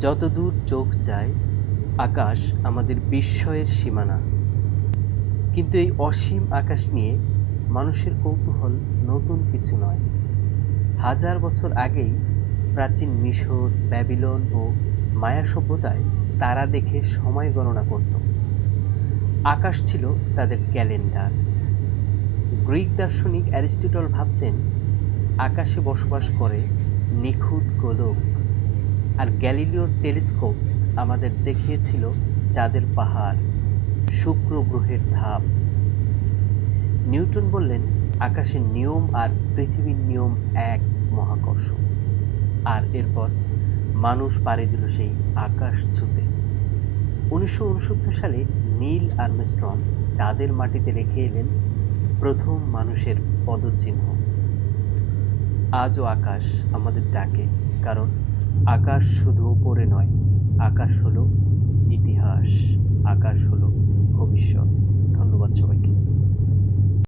যতদূর চোখ যায়, আকাশ আমাদের বিস্ময়ের সীমানা। কিন্তু এই অসীম আকাশ নিয়ে মানুষের কৌতূহল নতুন কিছু নয়। হাজার বছর আগেই প্রাচীন মিশর, ব্যাবিলন ও মায়া সভ্যতায় তারা দেখে সময় গণনা করত। আকাশ ছিল তাদের ক্যালেন্ডার। গ্রিক দার্শনিক অ্যারিস্টটল ভাবতেন আকাশে বসবাস করে নিখুঁত গোলক, আর গ্যালিলিওর টেলিস্কোপ আমাদের দেখিয়েছিল চাঁদের পাহাড়, শুক্র গ্রহের ধাপ। নিউটন বললেন আকাশের নিয়ম আর পৃথিবীর নিয়ম এক, মহাকর্ষ। আর এরপর মানুষ পাড়ি দিল সেই আকাশ ছুঁতে। 1969 সালে নীল আর্মস্ট্রং চাঁদের মাটিতে রেখে এলেন প্রথম মানুষের পদচিহ্ন। আজও আকাশ আমাদের ডাকে, কারণ আকাশ শুধু উপরে নয়, আকাশ হলো ইতিহাস, আকাশ হলো ভবিষ্যৎ।